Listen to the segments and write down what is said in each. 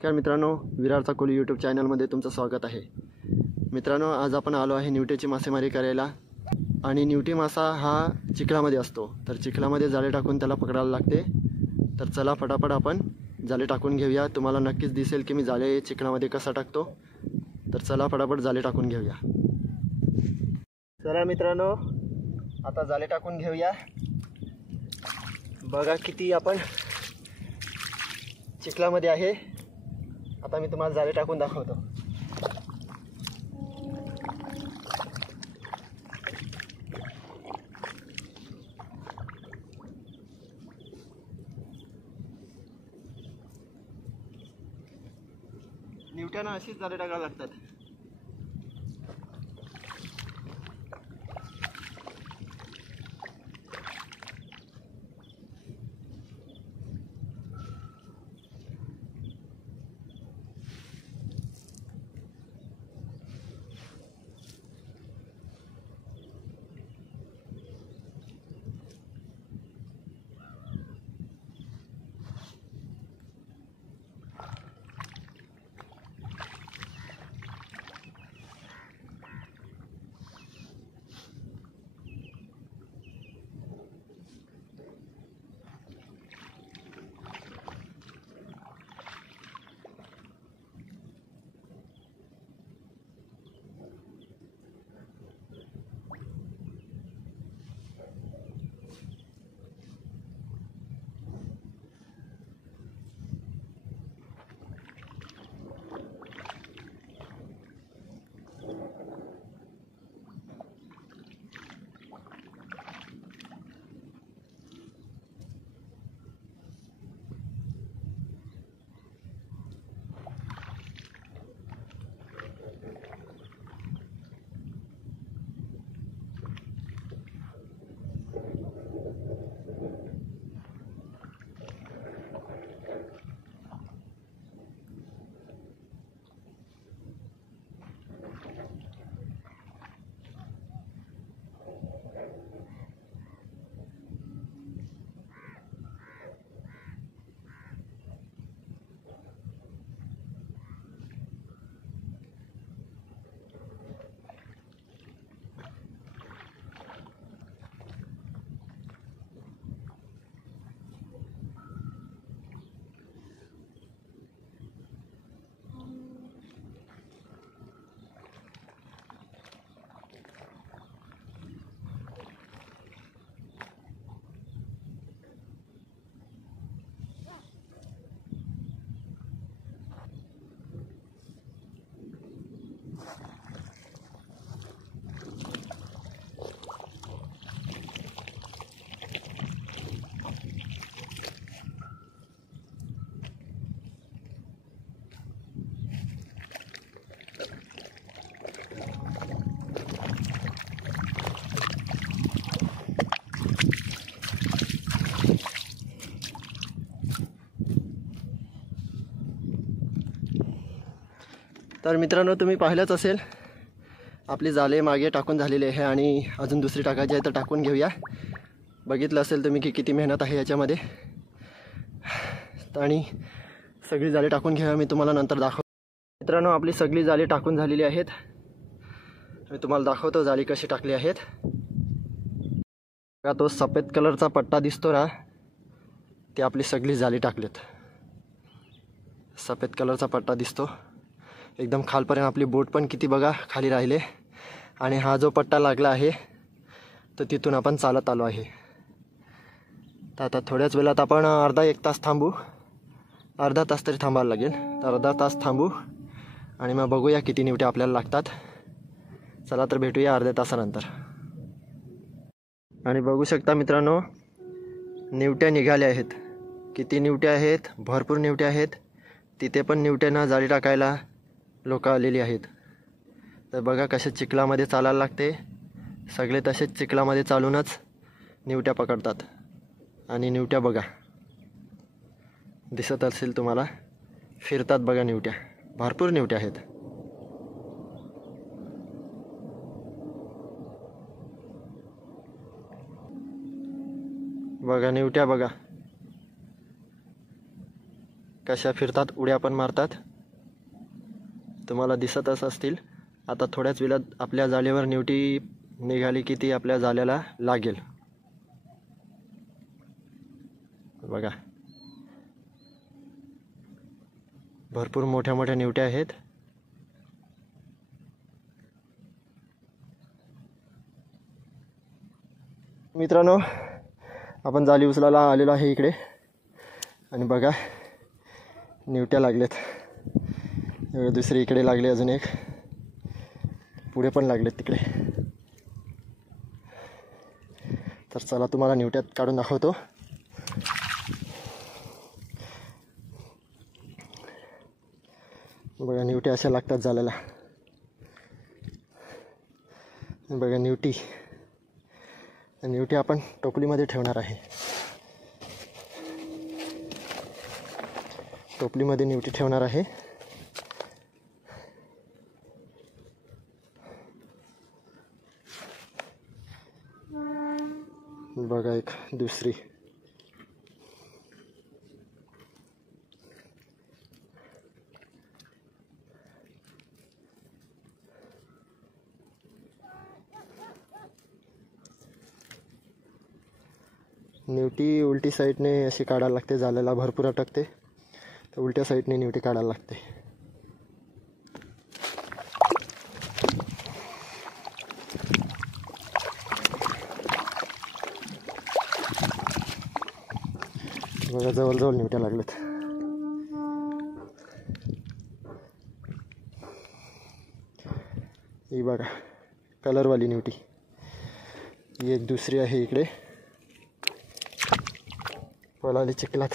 नमस्कार मित्रांनो, विरारचा कोली यूट्यूब चॅनलमध्ये तुमचं स्वागत आहे. मित्रांनो, आज आपण आलो आहे निवट्याची मासेमारी करायला. आणि निवटी मासा हा चिखलामध्ये असतो, तर चिखलामध्ये जाळे टाकून त्याला पकडायला लागते. तर चला फटाफट आपण जाळे टाकून घेऊया. तुम्हाला नक्कीच दिसेल की मी जाळे चिखलामध्ये कसा टाकतो. तर चला फटाफट जाळे टाकून घेऊया. चला मित्रांनो, आता जाळे टाकून घेऊया. बघा किती आपण चिखलामध्ये आहे. आता मी तुम्हाला जाळे टाकून दाखवतो. निवट्यानं अशीच जाळे टाकायला लागतात. तर मित्रांनो, तुम्ही पाहिलंच असेल आपली जाळे मागे टाकून झालेली आहे आणि अजून दुसरी टाकायची आहे, तर टाकून घेऊया. बघितलं असेल तुम्ही की किती मेहनत आहे याच्यामध्ये. आणि सगळी जाळे टाकून घेऊया, मी तुम्हाला नंतर दाखवतो. मित्रांनो, आपली सगळी जाळे टाकून झालेली आहेत. मी तुम्हाला दाखवतो जाळी कशी टाकली आहेत. का तो सफेद कलरचा पट्टा दिसतो ना, ते आपली सगळी जाळी टाकलीत. सफेद कलरचा पट्टा दिसतो एकदम खालपर्यंत. आपली बोट पण किती बघा खाली राहिले. आणि हा जो पट्टा लागला आहे तर तिथून आपण चालत आलो आहे. तर आता थोड्याच वेळात आपण अर्धा एक तास थांबू. अर्धा तास तरी थांबायला लागेल. तर अर्धा तास थांबू आणि मग बघूया किती निवट्या आपल्याला लागतात. चला तर भेटूया अर्ध्या तासानंतर. आणि बघू शकता मित्रांनो, निवट्या निघाल्या आहेत. किती निवट्या आहेत, भरपूर निवट्या आहेत. तिथे पण निवट्यांना जाळी टाकायला लोक आलेली आहेत. तर बघा कसे चिखलामध्ये चालायला लागते. सगळे तसेच चिखलामध्ये चालूनच निवट्या पकडतात. आणि निवट्या बघा दिसत असेल तुम्हाला, फिरतात बघा निवट्या. भरपूर निवट्या आहेत. बघा निवट्या बघा कशा फिरतात, उड्या पण मारतात, तुम्हाला दिसतच असतील. आता थोड्याच वेळात आपल्या जाळीवर निवटी निघाली की ती आपल्या जाळ्याला लागेल. बघा, भरपूर मोठ्या मोठ्या निवट्या आहेत. मित्रांनो, आपण जाळी उचलायला आलेलो आहे इकडे आणि बघा निवट्या लागलेत. दुसरी इकडे लागली, अजून एक पुढे पण लागलेत तिकडे. तर चला तुम्हाला निवट्यात काढून दाखवतो. बघा निवट्या अशा लागतात जाळ्याला. बघा निवटी आपण टोपलीमध्ये ठेवणार आहे. टोपलीमध्ये निवटी ठेवणार आहे. बघा एक दुसरी. निवटी उलटी साईडने अशी काढायला लागते. जाळ्याला भरपूर अटकते तर उलट्या साईडने निवटी काढायला लागते. बघा जवळ निवट्या लागल्यात. ही बघा कलरवाली निवटी. ही एक दुसरी आहे इकडे. पळाली चिखलात,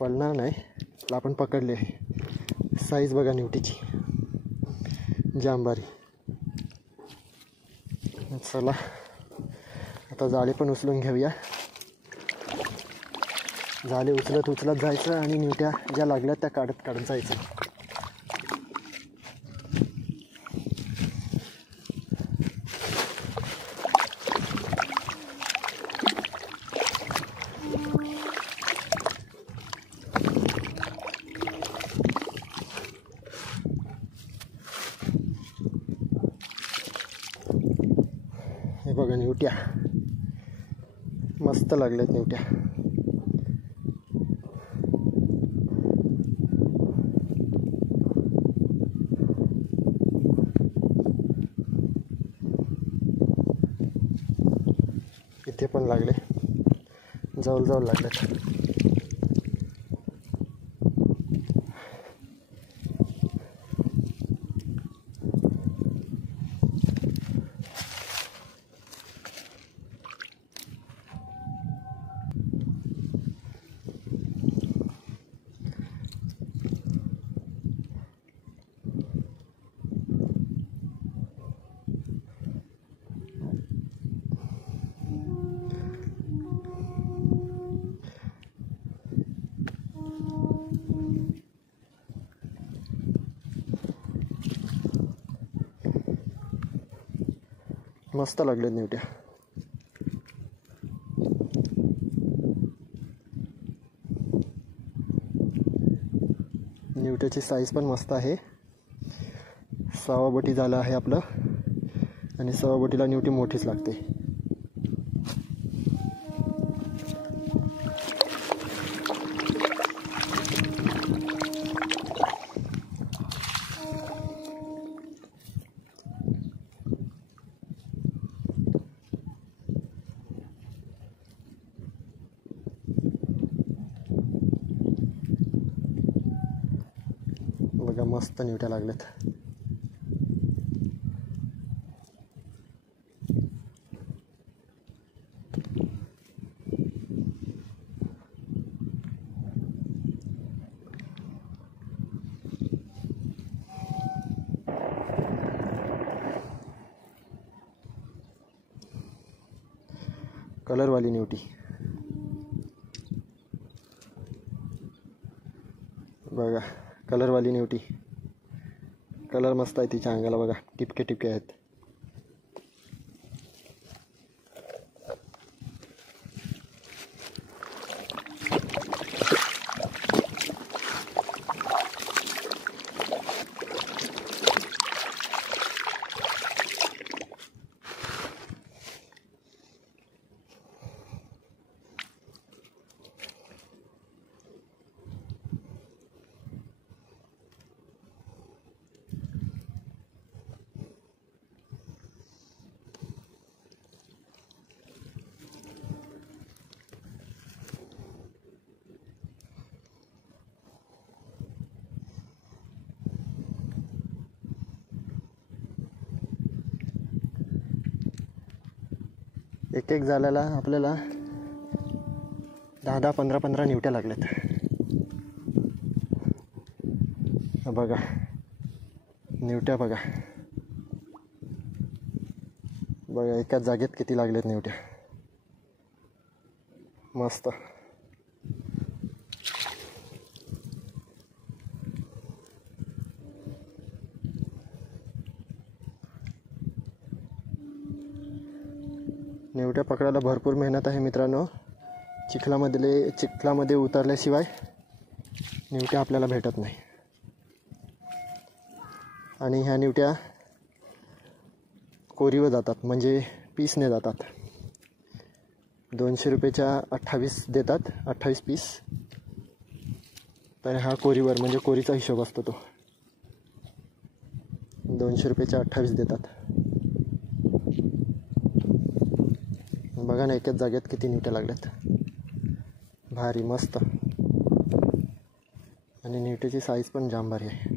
पळणार नाही, आपण पकडले आहे. साईज बघा निवटीची जांबारी. चला आता जाळे पण उचलून घेऊया. जाळे उचलत जायचं आणि निवट्या ज्या लागल्यात त्या काढत जायचं. हे बघा निवट्या मस्त लागल्यात निवट्या. इथे पण लागले, जवळ लागलेत. मस्त लागलेत निवट्या. निवट्याची साईज पण मस्त आहे. 6 बोटी झालं आहे आपलं आणि 6 बोटीला निवटी मोठीच लागते. बघा मस्त निवट्या लागल्यात. कलरवाली निवटी. बघा कलरवाली निवटी. कलर मस्त आहे तिच्या अंगाला. बघा टिपके आहेत. एक एक जाळ्याला आपल्याला 10-10, 15-15 निवट्या लागल्यात. बघा निवट्या, बघा बघा एकाच जागेत किती लागलेत निवट्या. मस्त. निवट्या पकडायला भरपूर मेहनत आहे मित्रांनो. चिखलामध्ये उतरल्याशिवाय निवट्या आपल्याला भेटत नाही. आणि ह्या निवट्या कोरीवर जातात, म्हणजे पीसने जातात. 200 रुपयाच्या 28 देतात, 28 पीस. तर हा कोरीवर, म्हणजे कोरीचा हिशोब असतो तो. 200 रुपयाच्या 28 देतात. बघा ना एकाच जागेत किती निवट्या लागल्यात. भारी, मस्त. आणि निवट्याची साईज पण जाम भारी आहे.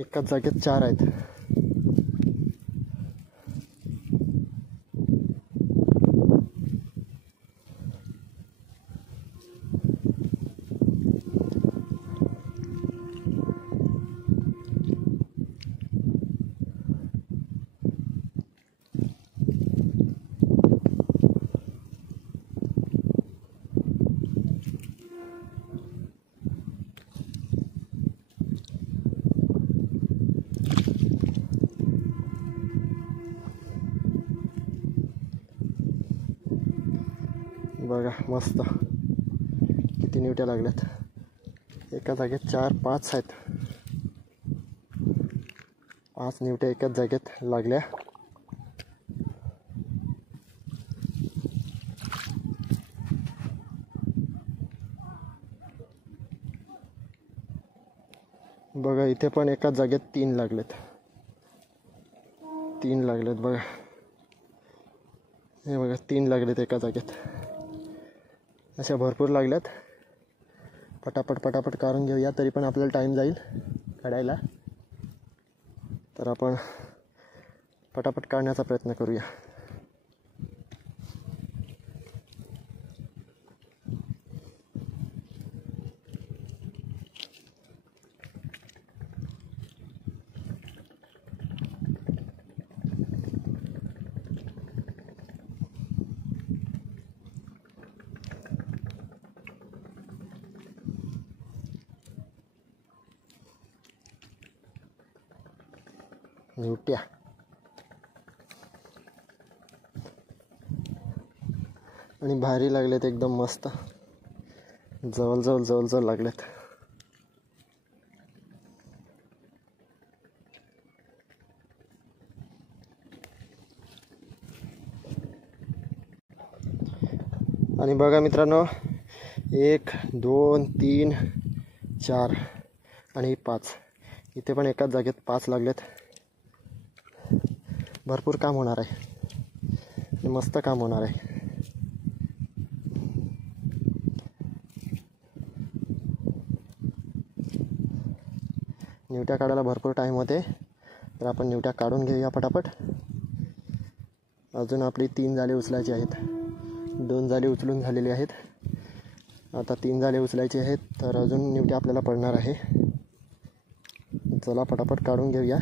एकाच जागेत 4 आहेत. बघा मस्त किती निवट्या लागल्यात. एका जागेत 4-5 आहेत. 5 निवट्या एकाच जागेत लागल्या. बघा इथे पण एकाच जागेत 3 लागलेत. 3 लागलेत बघा. हे बघा 3 लागलेत एका जागेत. अशा भरपूर लागल्यात. पटापट काढून घेऊया. तरी पण आपल्याला टाईम जाईल काढायला, तर आपण पटापट काढण्याचा प्रयत्न करूया. निवट्या आणि भारी लागलेत एकदम मस्त. जवळ लागलेत. आणि बघा मित्रांनो 1, 2, 3, 4 आणि 5. इथे पण एकाच जागेत 5 लागलेत. भरपूर काम होणार आहे आणि मस्त काम होणार आहे. निवट्या काढायला भरपूर टाईम होते, तर आपण निवट्या काढून घेऊया पटापट. अजून आपली 3 जाळे उचलायची आहेत. 2 जाळे उचलून झालेली आहेत. आता 3 जाळे उचलायचे आहेत, तर अजून निवट्या आपल्याला पडणार आहे. चला पटापट काढून घेऊया.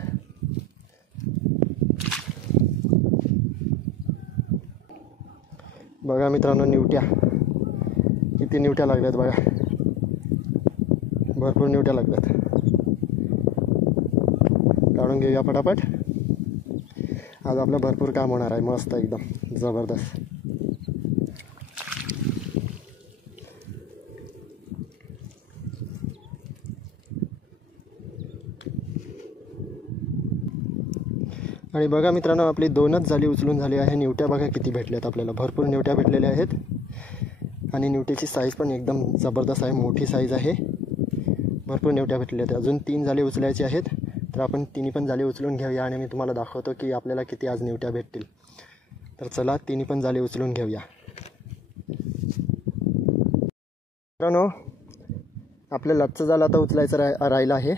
बघा मित्रांनो निवट्या किती निवट्या लागल्यात बघा. भरपूर निवट्या लागल्यात. काढून घेऊया पटापट. आज आपलं भरपूर काम होणार आहे. मस्त एकदम जबरदस्त. आणि बघा मित्रांनो, आपली 2च जाळी उचलून झाली आहे. निवट्या बघा किती भेटल्यात आपल्याला, भरपूर निवट्या भेटलेल्या आहेत. आणि निवट्याची साईज पण एकदम जबरदस्त आहे, मोठी साईज आहे. भरपूर निवट्या भेटलेल्या आहेत. अजून 3 जाळे उचलायचे आहेत, तर आपण तिन्ही पण जाळे उचलून घेऊया आणि मी तुम्हाला दाखवतो की आपल्याला किती आज निवट्या भेटतील. तर चला तिन्ही पण जाळे उचलून घेऊया. मित्रांनो, आपलं लच्चं जाळं आता उचलायचं राहिलं आहे.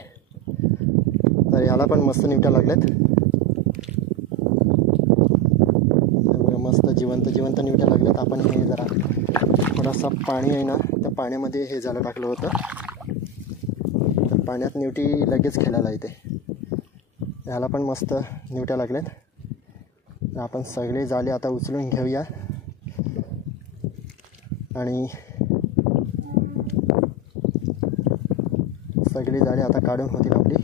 तर ह्याला पण मस्त निवट्या लागल्यात. मस्त जिवंत निवट्या लागल्यात. आपण हे जरा थोडासा पाणी आहे ना, त्या पाण्यामध्ये हे जाळं टाकलं होतं, तर पाण्यात निवटी लगेच खेळायला येते. ह्याला पण मस्त निवट्या लागल्यात. आपण सगळे जाळे आता उचलून घेऊया आणि सगळी जाळे आता काढून होतील आपली.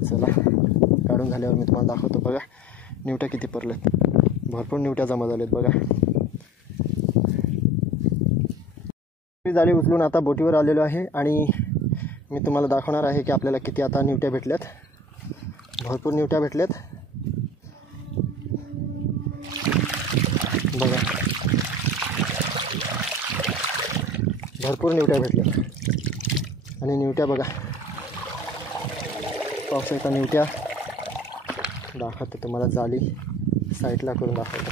चला, काढून झाल्यावर मी तुम्हाला दाखवतो. बघा निवट्या किती पडल्यात, भरपूर निवट्या जमा झाल्यात बघा. जाळी उचलून आता बोटीवर आलेलो आहे आणि मी तुम्हाला दाखवणार आहे की आपल्याला किती आता निवट्या भेटल्यात. भरपूर निवट्या भेटल्यात बघा, भरपूर निवट्या भेटल्यात. आणि निवट्या बघा, पावसाच्या निवट्या दाखवते तुम्हाला. जाळी साईडला करून दाखवतो.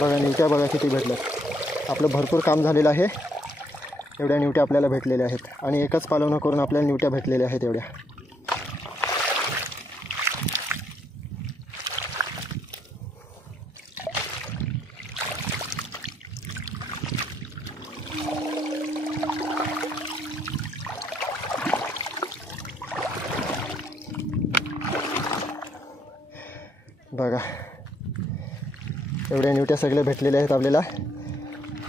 बघा निवट्या बघा किती भेटल्यात. आपलं भरपूर काम झालेलं आहे. एवढ्या निवट्या आपल्याला भेटलेल्या आहेत आणि एकच पालवणं करून आपल्याला निवट्या भेटलेल्या आहेत एवढ्या. बघा एवढ्या निवट्या सगळ्या भेटलेल्या आहेत आपल्याला.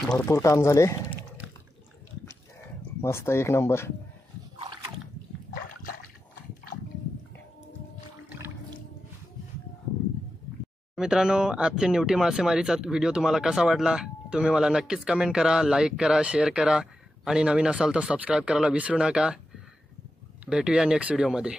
भरपूर काम झाले, मस्त एक नंबर. मित्रांनो, आजचे निवटी मासेमारीचा व्हिडिओ तुम्हाला कसा वाटला तुम्ही मला नक्कीच कमेंट करा, लाईक करा, शेअर करा आणि नवीन असाल तर सबस्क्राईब करायला विसरू नका. भेटूया नेक्स्ट व्हिडिओमध्ये.